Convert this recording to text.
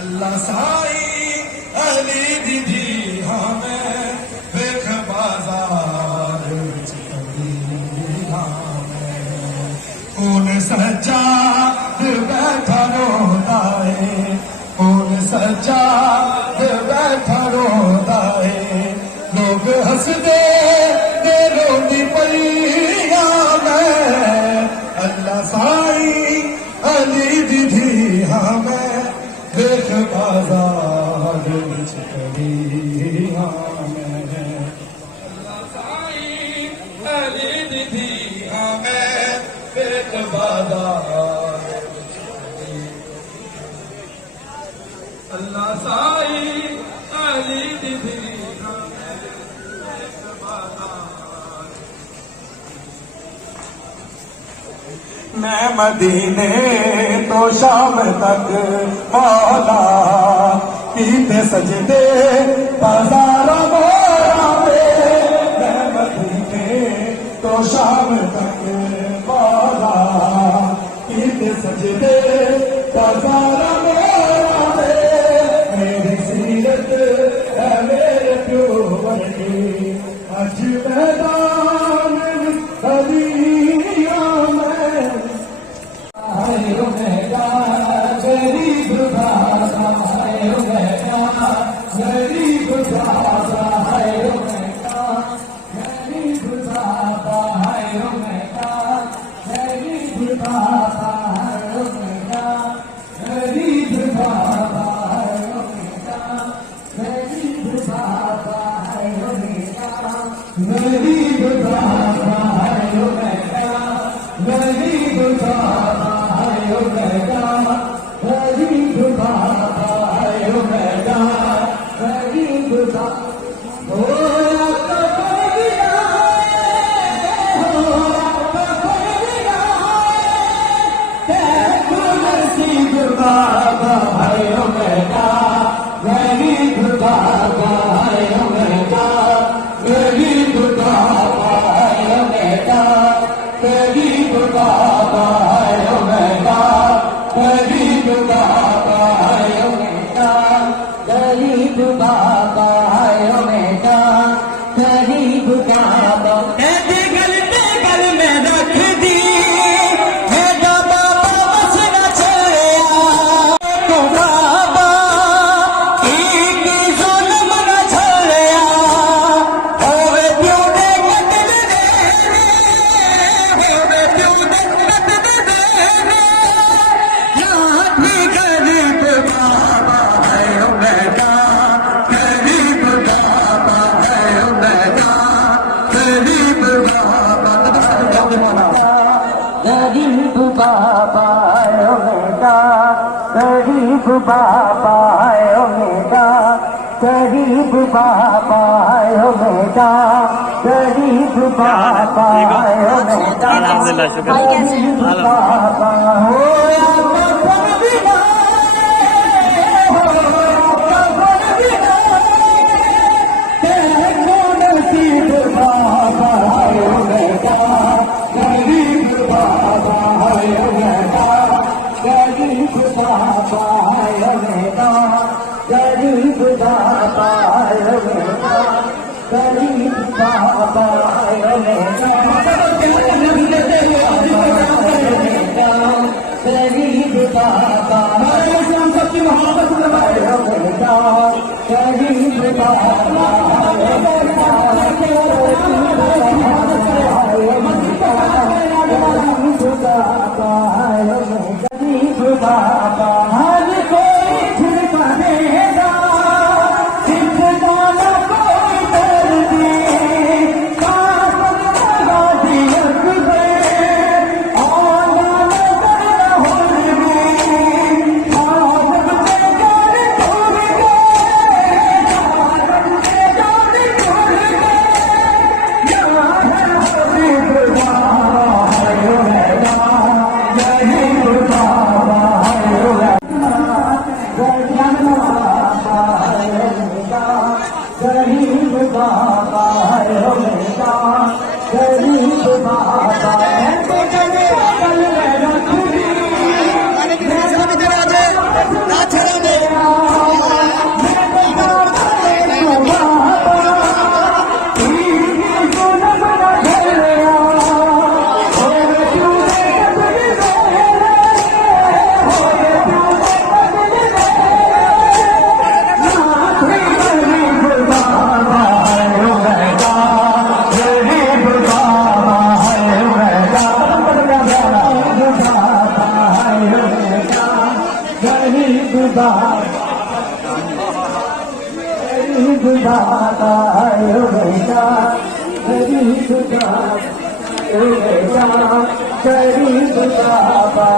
अल्लाह साई अली दीदी हमें देख बाजार विच कभी हमें कौन सच्चा बैठा रोता है, कौन सच्चा बैठा रोता है। लोग हंसदे दे रोती पलिया में अल्लाह साई अली दीदी हमें देख बाजार विच कभी हमें। अल्लाह साई अली दीदी हमें देख बाजार विच कभी। अल्लाह साई अली दीदी हमें देख बाजार। मैं मदीने तो शाम तक मौला कीते सजदे बाजार मोरा में। मैं मदीने तो शाम तक मौला कीते सजदे बाजार मोरा में। मेरी सीरत है मेरे प्योर की अज मैदान हरिया में। गरीब दादा है गरीब दादा है गरीब दादा है गरीब दादा है गरीब दादा है गरीब दादा है गरीब दादा है गरीब दादा गरीब बाबा आयो मैदा गरीब बाबा हो नसीब बाबा आयो मैदा गरीब बाबा आयो मैदा गरीब बाबा आयो मैदा गरीब बाबा आयो मैदा गरीब बाबा आयो बेटा गरीब बाबा आयो बेटा गरीब बाबा गल में रख दी है बाबा बस न चलिया तो बाबा एक जुल्म न चलिया होवे प्यो दे कतल देने होवे प्यो दे कतल देने। गरीब बाबा है बेटा गरीब बाबा है बेटा गरीब बाबा गरीब बाबा है बेटा गरीब बाबा है बेटा गरीब बाबा है बेटा गरीब बाबा है बेटा गरीब बाबा हो गरीब बाबा है बेटा गरीब बाबा है बेटा गरीब बाबा है बेटा गरीब बाबा है बेटा गरीब बाबा सबकी मोहब्बत है बेटा गरीब बाबा है बेटा गरीब बाबा हर कोई छिड़का देगा छिड़का न कोई दर्दी कासम लगा दिया तुझे और न होगी आदम से जान छोड़ गए आदम से जान छोड़ गए यार गरीब बाबा है गरीब बाबा है गरीब दाता बेटा गरीब दाता बेटा गरीब दाता